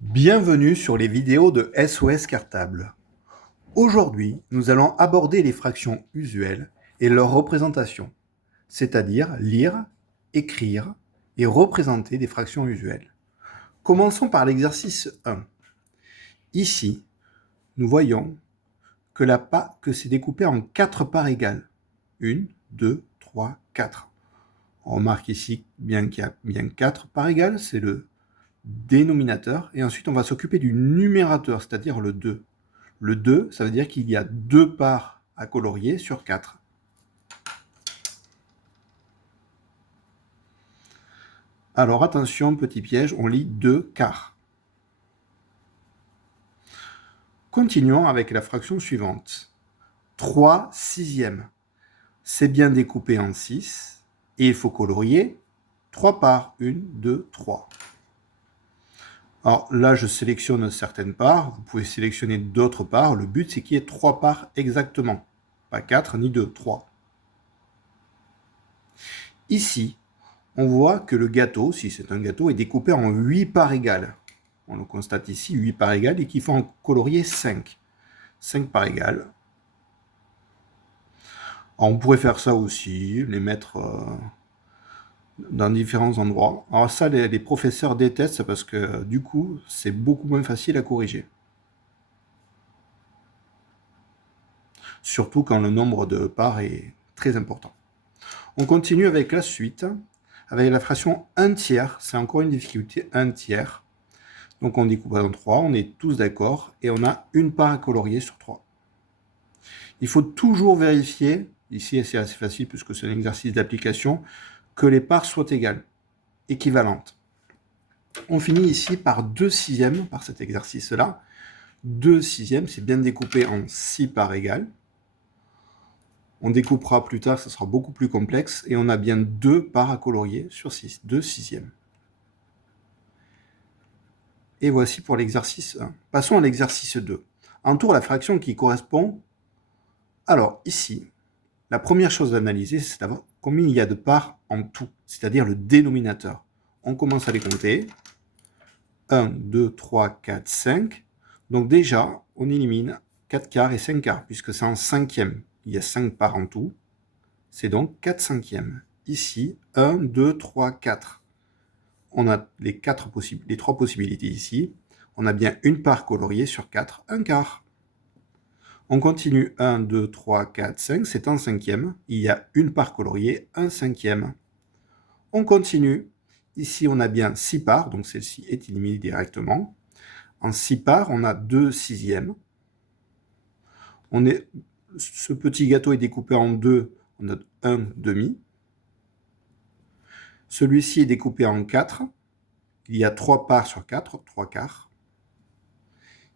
Bienvenue sur les vidéos de SOS Cartable. Aujourd'hui, nous allons aborder les fractions usuelles et leur représentation, c'est-à-dire lire, écrire et représenter des fractions usuelles. Commençons par l'exercice 1. Ici, nous voyons que c'est découpé en 4 parts égales. 1, 2, 3, 4. On remarque ici bien qu'il y a bien 4 parts égales, c'est le dénominateur, et ensuite on va s'occuper du numérateur, c'est-à-dire le 2. Le 2, ça veut dire qu'il y a 2 parts à colorier sur 4. Alors attention, petit piège, on lit 2 quarts. Continuons avec la fraction suivante. 3 sixièmes. C'est bien découpé en 6, et il faut colorier 3 parts. 1, 2, 3. Alors là, je sélectionne certaines parts, vous pouvez sélectionner d'autres parts. Le but, c'est qu'il y ait 3 parts exactement. Pas 4 ni 2, 3. Ici, on voit que le gâteau, si c'est un gâteau, est découpé en 8 parts égales. On le constate ici, 8 parts égales, et qu'il faut en colorier 5. 5 parts égales. Alors, on pourrait faire ça aussi, les mettre dans différents endroits. Alors ça, les professeurs détestent parce que du coup, c'est beaucoup moins facile à corriger. Surtout quand le nombre de parts est très important. On continue avec la suite, avec la fraction 1 tiers. C'est encore une difficulté, 1 tiers. Donc on découpe en 3, on est tous d'accord, et on a une part à colorier sur 3. Il faut toujours vérifier, ici c'est assez facile puisque c'est un exercice d'application, que les parts soient égales, équivalentes. On finit ici par 2 sixièmes, par cet exercice-là. 2 sixièmes, c'est bien découpé en 6 parts égales. On découpera plus tard, ça sera beaucoup plus complexe, et on a bien 2 parts à colorier sur 6, 2 sixièmes. Et voici pour l'exercice 1. Passons à l'exercice 2. Entoure la fraction qui correspond. Alors, ici, la première chose à analyser, c'est savoir combien il y a de parts en tout, c'est-à-dire le dénominateur. On commence à les compter. 1, 2, 3, 4, 5. Donc déjà, on élimine 4 quarts et 5 quarts, puisque c'est en cinquième. Il y a 5 parts en tout. C'est donc 4 cinquièmes. Ici, 1, 2, 3, 4. On a les 3 possibilités ici. On a bien une part coloriée sur 4, un quart. On continue 1, 2, 3, 4, 5, c'est en cinquième. Il y a une part coloriée, un cinquième. On continue. Ici, on a bien 6 parts, donc celle-ci est éliminée directement. En 6 parts, on a 2 sixièmes. Ce petit gâteau est découpé en 2, on a 1 demi. Celui-ci est découpé en 4. Il y a 3 parts sur 4, 3 quarts.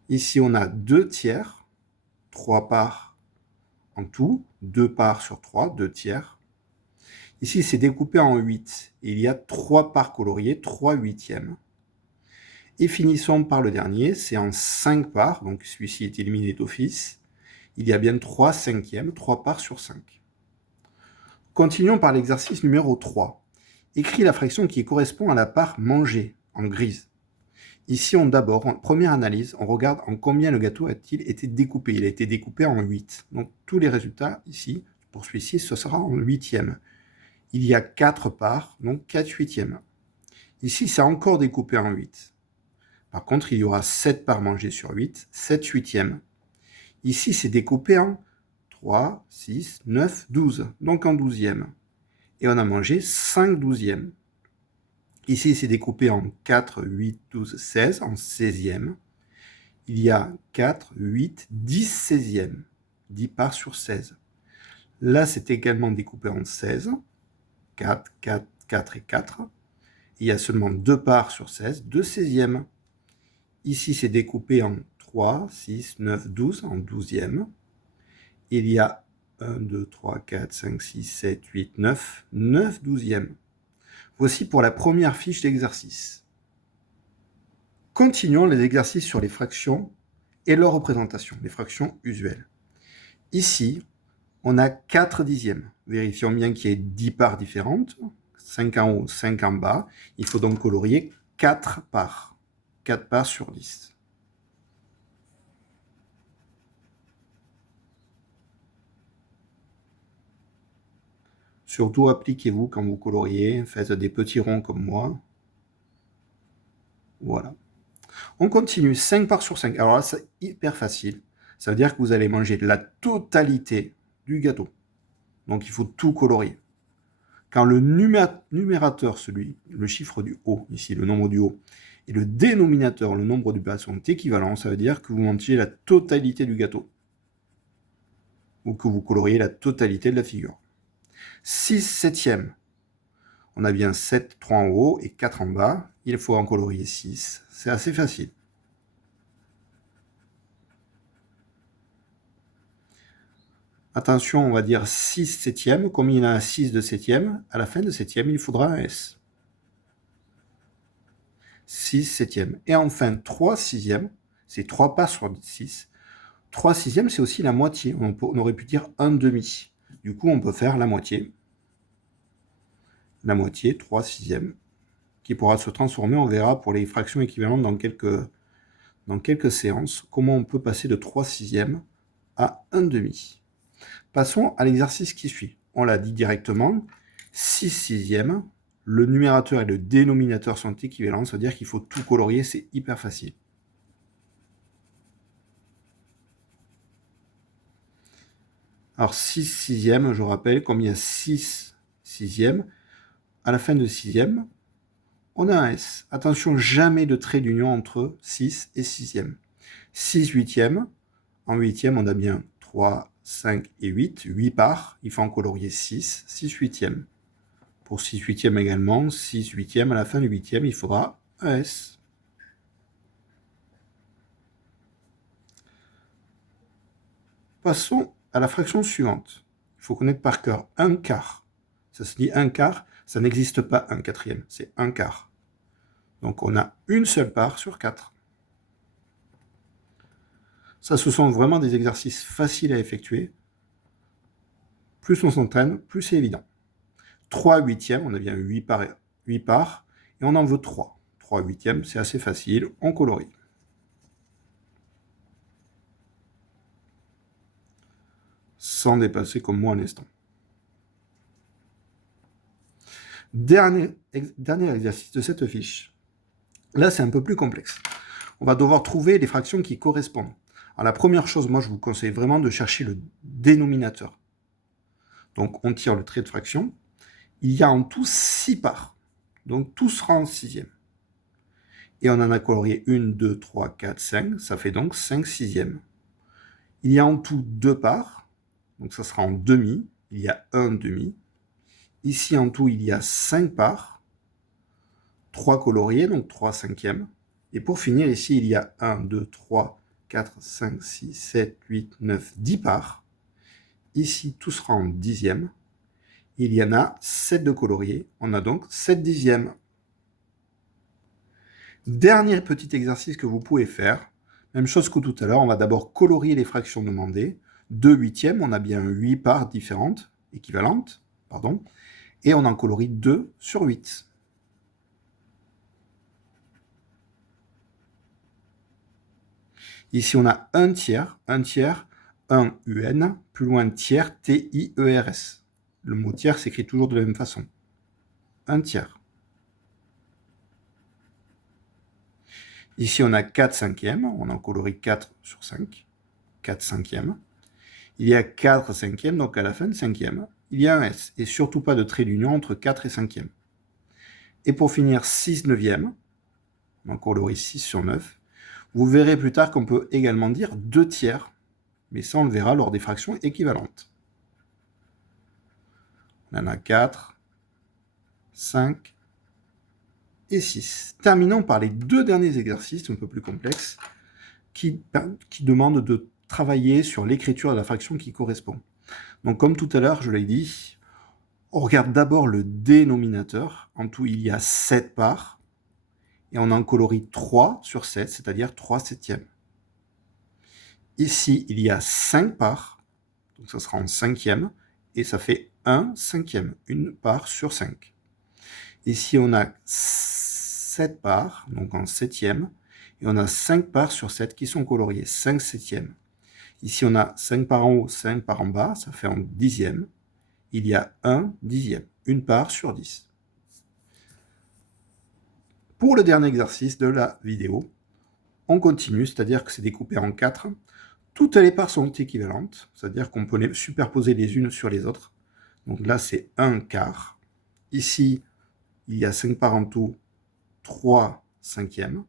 Ici, on a 2 tiers, 3 parts en tout, 2 parts sur 3, 2 tiers. Ici, c'est découpé en 8. Il y a 3 parts coloriées, 3 huitièmes. Et finissons par le dernier, c'est en 5 parts, donc celui-ci est éliminé d'office. Il y a bien 3 cinquièmes, 3 parts sur 5. Continuons par l'exercice numéro 3. Écris la fraction qui correspond à la part mangée, en grise. Ici, d'abord, en première analyse, on regarde en combien le gâteau a-t-il été découpé. Il a été découpé en 8. Donc tous les résultats ici, pour celui-ci, ce sera en huitième. Il y a 4 parts, donc 4 huitièmes. Ici, c'est encore découpé en 8. Par contre, il y aura 7 parts mangées sur 8, 7 huitièmes. Ici, c'est découpé en 3, 6, 9, 12, donc en douzième. Et on a mangé 5 douzièmes. Ici, c'est découpé en 4, 8, 12, 16, en 16e. Il y a 4, 8, 10 16e. 10 parts sur 16. Là, c'est également découpé en 16. 4, 4, 4 et 4. Il y a seulement 2 parts sur 16, 2 16e. Ici, c'est découpé en 3, 6, 9, 12, en 12e. Il y a 1, 2, 3, 4, 5, 6, 7, 8, 9, 9 douzièmes. Voici pour la première fiche d'exercice. Continuons les exercices sur les fractions et leur représentation, les fractions usuelles. Ici, on a 4 dixièmes. Vérifions bien qu'il y ait 10 parts différentes, 5 en haut, 5 en bas. Il faut donc colorier 4 parts. 4 parts sur 10. Surtout, appliquez-vous quand vous coloriez, faites des petits ronds comme moi. Voilà. On continue, 5 parts sur 5. Alors là, c'est hyper facile. Ça veut dire que vous allez manger la totalité du gâteau. Donc il faut tout colorier. Quand le numérateur, le chiffre du haut, ici le nombre du haut, et le dénominateur, le nombre du bas sont équivalents, ça veut dire que vous mangez la totalité du gâteau. Ou que vous coloriez la totalité de la figure. 6 septièmes. On a bien 7, 3 en haut et 4 en bas. Il faut en colorier 6. C'est assez facile. Attention, on va dire 6 septièmes. Comme il y en a un 6 de septième, à la fin de septième, il faudra un S. 6 septièmes. Et enfin, 3 sixièmes, c'est 3 parts sur 6. 3 sixièmes, c'est aussi la moitié. On aurait pu dire 1 demi. Du coup, on peut faire la moitié. La moitié, 3 sixièmes, qui pourra se transformer, on verra pour les fractions équivalentes dans quelques séances, comment on peut passer de 3 sixièmes à 1 demi. Passons à l'exercice qui suit. On l'a dit directement, 6 sixièmes, le numérateur et le dénominateur sont équivalents, c'est-à-dire qu'il faut tout colorier, c'est hyper facile. Alors 6 sixièmes, je rappelle, comme il y a 6 sixièmes, à la fin de sixième, on a un S. Attention, jamais de trait d'union entre 6 et sixième. 6 huitièmes, en huitième, on a bien 3, 5 et 8, 8 parts, il faut en colorier 6, 6 huitièmes. Pour 6 huitièmes également, 6 huitièmes, à la fin du huitième, il faudra un S. Passons à la fraction suivante. Il faut connaître par cœur 1 quart. Ça se dit 1 quart, ça n'existe pas 1 quatrième, c'est 1 quart. Donc on a une seule part sur 4. Ça, ce sont vraiment des exercices faciles à effectuer. Plus on s'entraîne, plus c'est évident. 3 huitièmes, on a bien 8 parts, et on en veut 3. 3 huitièmes, c'est assez facile, on colorie. Sans dépasser comme moi un instant. Dernier exercice de cette fiche. Là, c'est un peu plus complexe. On va devoir trouver les fractions qui correspondent. Alors, la première chose, moi, je vous conseille vraiment de chercher le dénominateur. Donc, on tire le trait de fraction. Il y a en tout 6 parts. Donc, tout sera en sixième. Et on en a colorié 1, 2, 3, 4, 5. Ça fait donc 5 sixièmes. Il y a en tout 2 parts. Donc, ça sera en demi. Il y a 1 demi. Ici, en tout, il y a 5 parts. 3 coloriés, donc 3 cinquièmes. Et pour finir, ici, il y a 1, 2, 3, 4, 5, 6, 7, 8, 9, 10 parts. Ici, tout sera en dixièmes. Il y en a 7 de coloriés. On a donc 7 dixièmes. Dernier petit exercice que vous pouvez faire. Même chose que tout à l'heure, on va d'abord colorier les fractions demandées. 2 huitièmes, on a bien 8 parts différentes, équivalentes, pardon. Et on en colorie 2 sur 8. Ici, on a un tiers, 1 UN, plus loin tiers, T-I-E-R-S. Le mot tiers s'écrit toujours de la même façon. 1 tiers. Ici, on a 4 cinquièmes, on en colorie 4 sur 5. 4 cinquièmes. Il y a 4 cinquièmes, donc à la fin de cinquième, il y a un S. Et surtout pas de trait d'union entre 4 et cinquième. Et pour finir, 6 neuvièmes, on en colorie 6 sur 9. Vous verrez plus tard qu'on peut également dire 2 tiers, mais ça on le verra lors des fractions équivalentes. On en a 4, 5 et 6. Terminons par les deux derniers exercices un peu plus complexes qui demandent de travailler sur l'écriture de la fraction qui correspond. Donc comme tout à l'heure, je l'ai dit, on regarde d'abord le dénominateur. En tout, il y a 7 parts. Et on en colorie 3 sur 7, c'est-à-dire 3 septièmes. Ici, il y a 5 parts, donc ça sera en cinquième, et ça fait 1 cinquième, une part sur 5. Ici, on a 7 parts, donc en septième, Et on a 5 parts sur 7 qui sont coloriées, 5 septièmes. Ici, on a 5 parts en haut, 5 parts en bas, ça fait en dixième. Il y a 1 dixième, une part sur 10. Pour le dernier exercice de la vidéo, on continue, c'est-à-dire que c'est découpé en 4. Toutes les parts sont équivalentes, c'est-à-dire qu'on peut les superposer les unes sur les autres. Donc là, c'est 1 quart. Ici, il y a 5 parts en tout, 3 cinquièmes.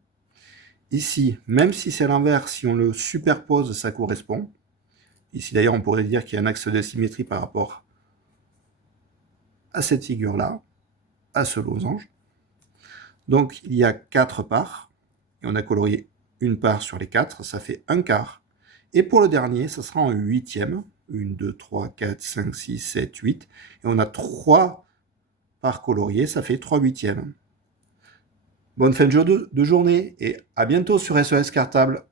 Ici, même si c'est l'envers, si on le superpose, ça correspond. Ici, d'ailleurs, on pourrait dire qu'il y a un axe de symétrie par rapport à cette figure-là, à ce losange. Donc, il y a 4 parts, et on a colorié une part sur les 4, ça fait 1 quart. Et pour le dernier, ça sera en huitième. 1, 2, 3, 4, 5, 6, 7, 8. Et on a 3 parts coloriées, ça fait 3 huitièmes. Bonne fin de journée et à bientôt sur SOS Cartable.